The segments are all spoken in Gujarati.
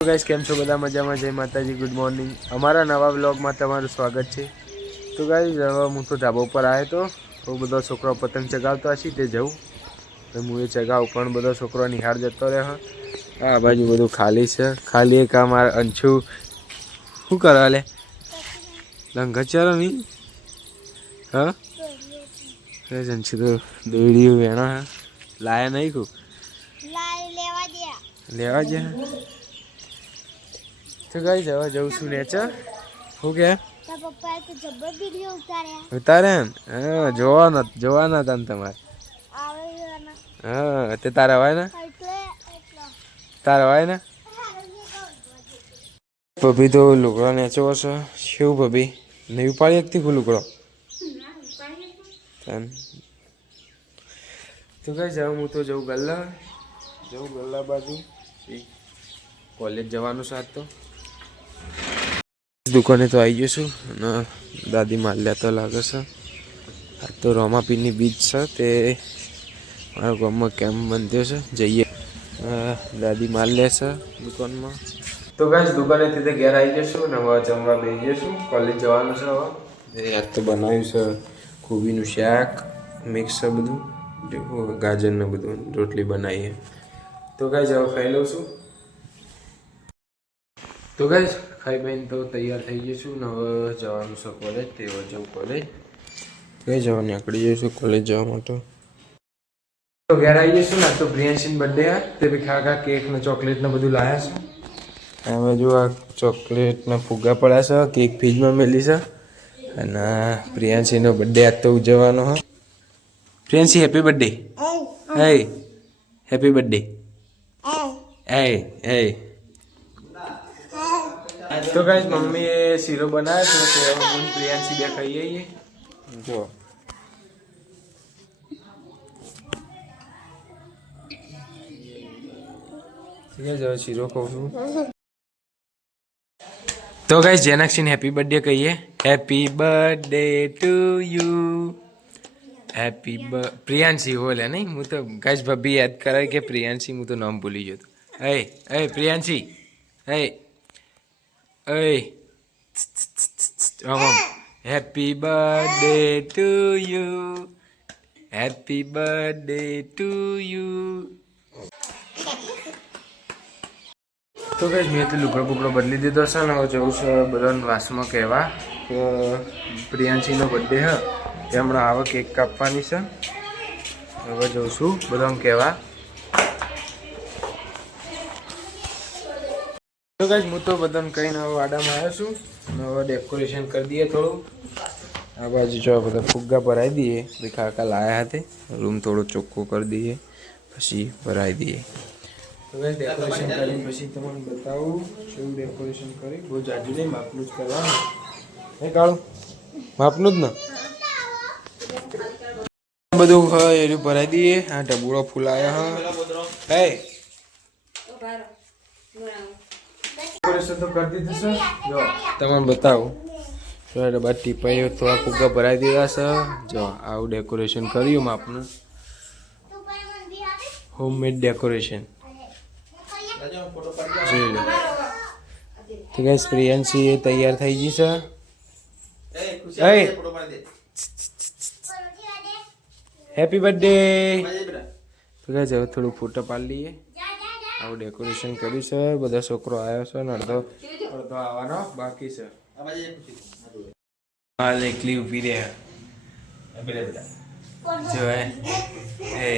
ગાઈસ કેમ છો બધા મજામાં? જય માતાજી ગુડ મોર્નિંગ અમારા નવા બ્લોગમાં તમારું સ્વાગત છે. તો ગાઈસ હવે હું તો ધાબા ઉપર આવ્યો તો બહુ બધો છોકરો પતંગ ચગાવતો હશે તે જવું તો હું એ ચગાવું પણ બધો છોકરો નિહાળ જતો રહ્યો આ બાજુ બધું ખાલી છે. ખાલી એક આ મારા અંશુ શું કરવા લે? લંગચારો નહીં હા? અંશુ તો દોડ્યું વેણા હા. લાયા નહીં કું લેવા જ્યાં લેવા જાય તો કઈ જવા જઉં છું નેચર. શું કે? ઉતારે હા જોવાના જોવાના હતા ને તમારે. હા તે તારા હોય ને? તારા હોય ને? ભભી તો લુગડો નેચો હશે શું ભભી? નહીં ઉપાડી શકતી કોઈ લુગડો. તો કઈ જાઉં હું તો જઉં ગલ્લા. જઉં ગલ્લા બાજુ. કોલેજ જવાનું સાથ તો. દુકાને તો આવી જઈશું. અને દાદી માલ્યા તો લાગે છે. આ તો રોમાપીરની બીચ છે. તે મારા ગામમાં કેમ્પ બંધ્યો છે. જઈએ. દાદી માલ્યા છે દુકાનમાં. તો ગાઈસ દુકાનેથી તે ઘેર આવી જઈશું ને હવે જમવા લઈ જઈશું. કોલેજ જવાનું છે હવે. આજ તો બનાવ્યું છે કોબીનું શાક મિક્સ છે બધું. જો ગાજરને બધું રોટલી બનાવીએ. તો ગાઈસ હવે ખાઈ લઉં છું. તો ગાઈસ ખાઈ બેન તો તૈયાર થઈ જઈશું. ને હવે જવાનું છે કોલેજ તે હવે જવું કોલેજ કઈ જવાની? નીકળી જઈશું કોલેજ જવા માટે. તો ઘેર આવી જઈશું ને તો પ્રિયાંશીન બર્થડે આ તે બી ખા ખા કેક ને ચોકલેટ ને બધું લાયા છે. હવે જો આ ચોકલેટ ને ફુગ્ગા પડ્યા છે કેક ફ્રીજમાં મેલી છે. અને પ્રિયાંશીનો બર્થડે આજ તો ઉજવવાનો હા પ્રિયાંશી હેપી બર્થડે હે હેપી બર્થડે હે હે તો ગાઈસ મમ્મીએ શીરો બનાવ્યો છે તો હું ને પ્રિયાંશી બે ખાઈ આવીએ જો. ઠીક છે હવે શીરો ખાઉં છું. તો ગાઈસ જેનાક્ષીને હેપી બર્થડે કહીએ. Happy birthday to you happy Priyanshi હોલે નહીં? હું તો ગાઈસ ભાભી યાદ કરાય કે પ્રિયાંશી હું તો નામ ભૂલી ગયો હતો. હે હે પ્રિયાંશી. હે Ơi. Không Happy birthday to you. Happy birthday to you. તો કઈ મેં તો લુગડો બુગડો બદલી દીધો છે ને હવે જવું છે બધાને વાસમાં કહેવા કે પ્રિયાંશીનો બર્થડે હે એ હમણાં આવે કેક કાપવાની છે હવે જઉં છું બધાને કહેવા તો ગાઈસ હું તો બધાને કહીને હવે વાડામાં આવ્યો છું. અને હવે ડેકોરેશન કરી દઈએ થોડું. આ બાજુ જો બધા ફુગ્ગા ભરાઈ દઈએ. પછી કાકા લાયા હતા. રૂમ થોડો ચોખ્ખો કરી દઈએ. પછી ભરાઈ દઈએ. તો ગાઈસ ડેકોરેશન કરીને પછી તમને બતાવું શું ડેકોરેશન કરી. બહુ જાજુ નહીં, માપનું જ કરવાનું. હે કાળું? માપનું જ ને? બધું હા એરું ભરાઈ દઈએ. આ ડબુડો ફૂલાયા હા. તમને બતાવું. જો આ ડબ્બા ટીપાઈઓ થોડા ફુગ્ગા ભરાઈ દીધા છે. જો આવું ડેકોરેશન કર્યું આપનું હોમમેડ ડેકોરેશન જોઈ લો. તો પ્રિયાંશી એ તૈયાર થઈ ગઈ છે. હેપી બર્થડે તો ગાઈસ હવે થોડું ફોટો પાડી લઈએ. આવું ડેકોરેશન કર્યું છે બધા છોકરો આવ્યો છે ને અડધો અડધો આવવાનો બાકી છે. હાલ એકલી ઊભી રહે જો હે. હે.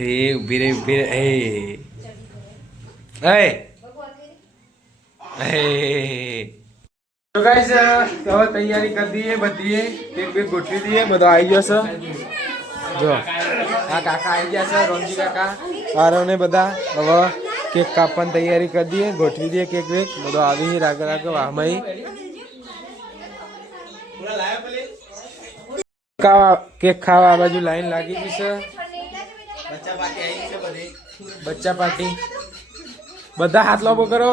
એ ઊભી રહી ઊભી રહે. એ. એ. તો ગાઈસ હવે તૈયારી કરી દઈએ બધી બેક ગોઠવી દઈએ બધો આવી ગયો છે. જો. આ કાકા આવી ગયા છે, રોનજી કાકા. આરવ ને બધા, હવે કેક કાપવાની તૈયારી કરી દઈએ, ગોઠવી દઈએ કેક વેક. બધો આવી રાગ રાગ વાહમાં ખાવા કેક ખાવા આ બાજુ લાઈન લાગી ગઈ છે. બચ્ચા પાર્ટી. બધા હાથ લાંબો કરો.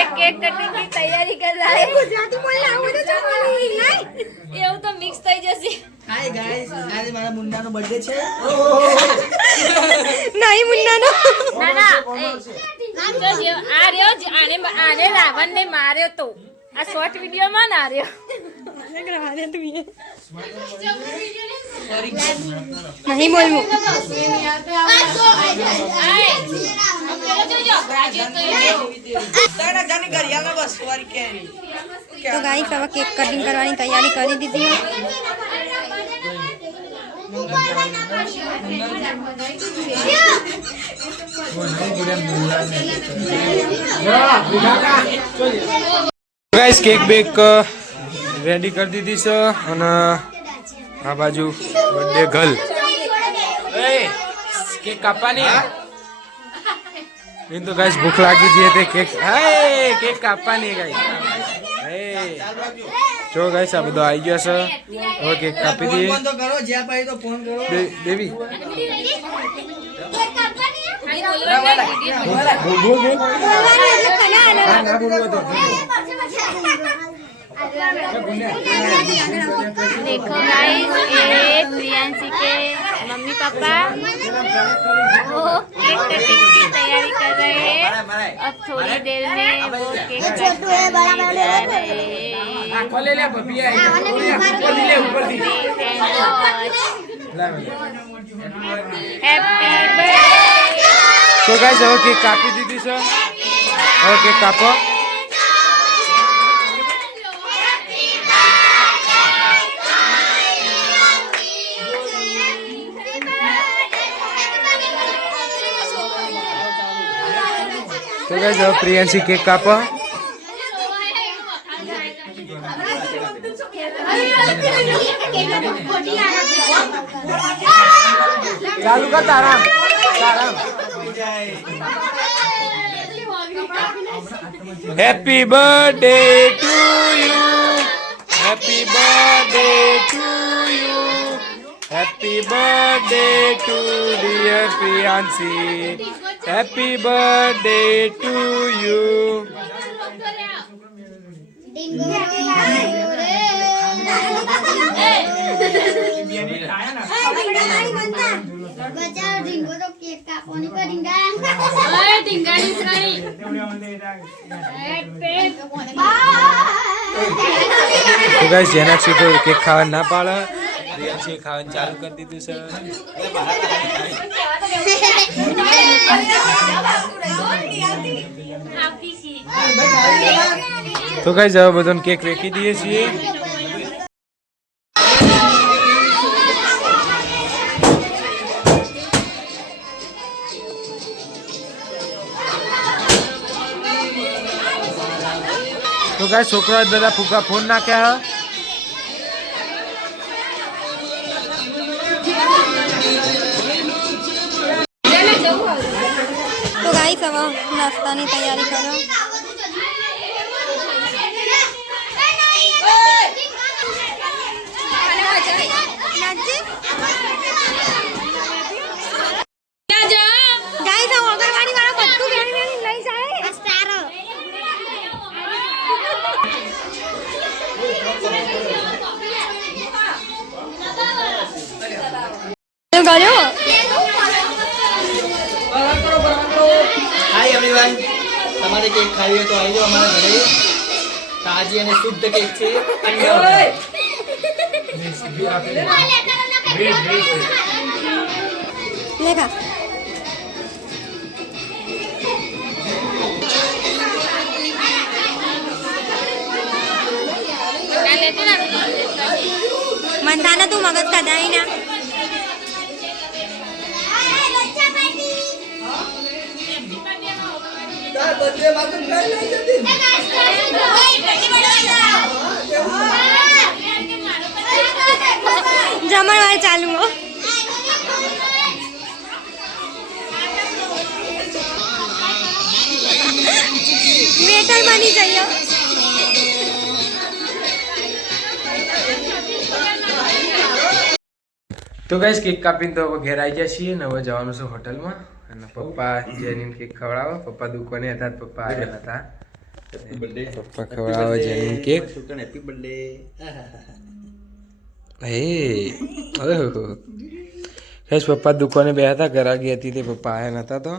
એક કેક તૈયારી કર તો મિક્સ થઈ જશે. હાય ગાઈસ આને આને રાવણને માર્યો તો. આ શોર્ટ વિડિયોમાં ના રહ્યો. ઘરિયાળના બસ તો ગાઈસ હવે કેક કટિંગ કરવાની તૈયારી કરી દીધી. ગાઈસ કેક બેક રેડી કરી દીધી છે અને આ બાજુ બર્થડે ગર્લ એ કેક કાપવાની એમ તો ગાઈસ ભૂખ લાગી છે તે કેક હાય કેક કાપવાની ગાઈસ જો ગાઈસ આ બધો આવી ગયો છે હવે કેક કાપી દઈએ ફોન તો કરો જ્યાં પાડી તો ફોન કરો દે- દેવી બોલ બોલ બોલ देखो गाइस ये प्रियांशी के मम्मी पापा वो केक कटिंग की तैयारी कर रहे हैं अब थोड़ी देर में वो केक कट करने जा रहे हैं ખોલે લે ભભી આઈ ખોલી લે ઉપરથી हैप्पी बर्थडे તો ગાઈસ હવે કેક કાપી દીધી છે હવે કેક કાપો તો ગાઈસ હવે પ્રિયાંશી કેક કાપો ચાલુ કર તારા તારા happy birthday to you happy birthday to you happy birthday to dear Priyanshi happy birthday to you બચાવ ઢીંગો તો કેક કાપવાની પર ઢીંગા તો ગાઈસ જેના તો કેક ખાવા ના પાડે પ્રિયાંશી ખાવાનું ચાલુ કરી દીધું છે તો કઈ જવા બધાને કેક વેકી દઈએ છીએ. તો ગાઈસ છોકરા બધા ફૂકા ફોન નાખ્યા હે. નાસ્તાની તૈયારી કરો. ગાઈસ આ અગરવાડી વાળા બધું વેણી વેણી લઈ જાય શું કર્યું હાય એવરીવન તમારે કેક ખાવી હોય તો આવી જાઓ અમારા ઘરે. તાજી અને શુદ્ધ કેક છે. લેખા. મંદાના તું મગજ કદાઈ ના તાર બર્થડે માં તો. કઈ લઈ જતી જમણવાર ચાલુ હો. વેટર બની જઈએ તો ગાઈસ કેક કાપીને તો ઘેર આવી જઈએ છીએ ને હવે જવાનું છે હોટલમાં અને પપ્પા જેનીન કેક ખવડાવો. પપ્પા દુકાને હતા પપ્પા આવ્યા હતા પપ્પા ખવડાવે જેનીને કેક હેપી બર્થડે હે. ઓહો. ગાઈસ પપ્પા દુકાને બે હતા ગરાગી હતી તે પપ્પા આવ્યા નતા તો.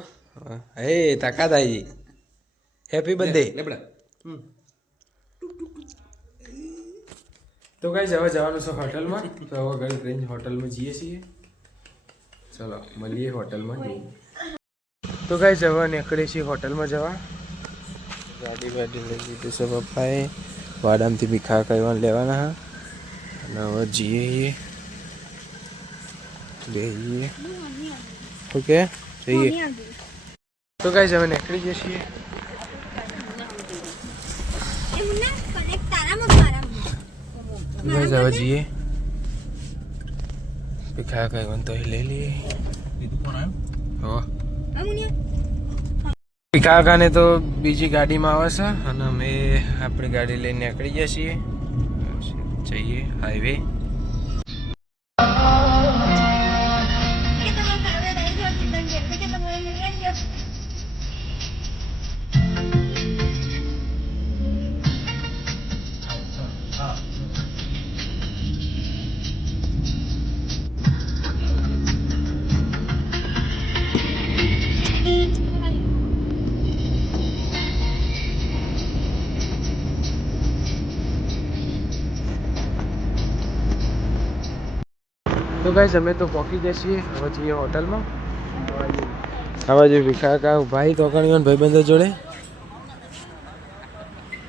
હે તાકાત આવી હેપી બર્થડે તો ગાઈસ હવે જવાનું છે હોટલમાં. તો હવે ગઈ રેન્જ હોટલમાં જઈએ છીએ. ચલો મળીએ હોટલમાં. જઈએ તો કઈ જવા નીકળીએ છીએ હોટલમાં જવા. ગાડી ગાડી લઈ લીધી છે પપ્પાએ. વાડામથી ભીખા કરવા લેવાના હા. અને હવે જઈએ જઈએ ઓકે? જઈએ. તો કઈ જવા નીકળી જઈએ છીએ. લઈ હવે જઈએ. ભીખા કરવા તો લઈ લઈએ. હો. કાકાને તો બીજી ગાડીમાં આવે છે અને અમે આપણી ગાડી લઈને નીકળી જઈએ છીએ. જઈએ હાઈવે તો ગાઈસ અમે તો પહોંચી ગયા છીએ. હવે જઈએ હોટલમાં. આવા જે ભીખા ભાઈ તોકણીઓ ભાઈબંધો જોડે.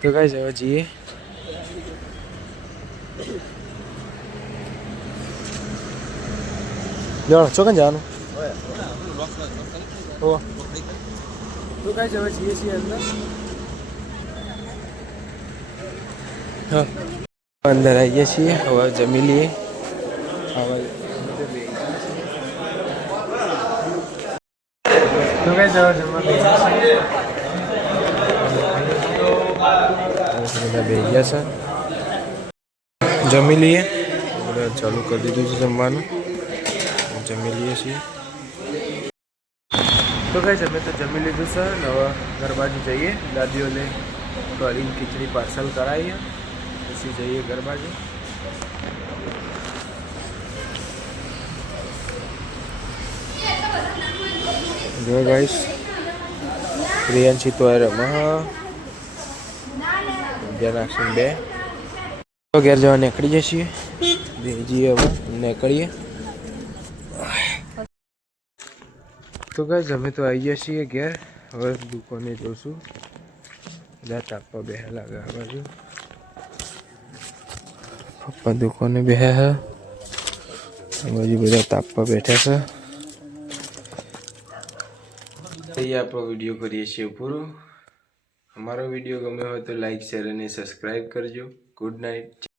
તો ગાઈસ હવે જઈએ. જવાનું ચોકન જવાનું? તો ગાઈસ હવે જઈએ છીએ અંદર. હા. અંદર આવી ગયા છીએ. હવે જમી લઈએ હવે તો કઈ જવા જમવા બેસી બધા બેસી ગયા છે જમી લઈએ. ચાલુ કરી દીધું છે જમવાનું. જમી લઈએ છીએ. તો કઈ અમે તો જમી લીધું સર નવા ઘર બાજુ જઈએ. દાદીઓને કરીને ખીચડી પાર્સલ કરાવીએ. પછી જઈએ ઘર બાજુ જો ગાઈસ પ્રિયાંશી તો જનાક્ષણ બે. તો ઘેર જવા નીકળી જઈએ બે જઈએ હવે નીકળીએ. તો ગાઈસ અમે તો આવી ગયા છીએ ઘેર. હવે દુકાને જોશું બધા તાપવા બેહા લાગે આ બાજુ. પપ્પા દુકાને બે હા બાજુ બધા તાપવા બેઠા છે. અહીં આપણો વીડિયો કરીએ છીએ પૂરો. અમારો વીડિયો ગમ્યો હોય તો લાઈક શેર અને સબસ્ક્રાઈબ કરજો. Good night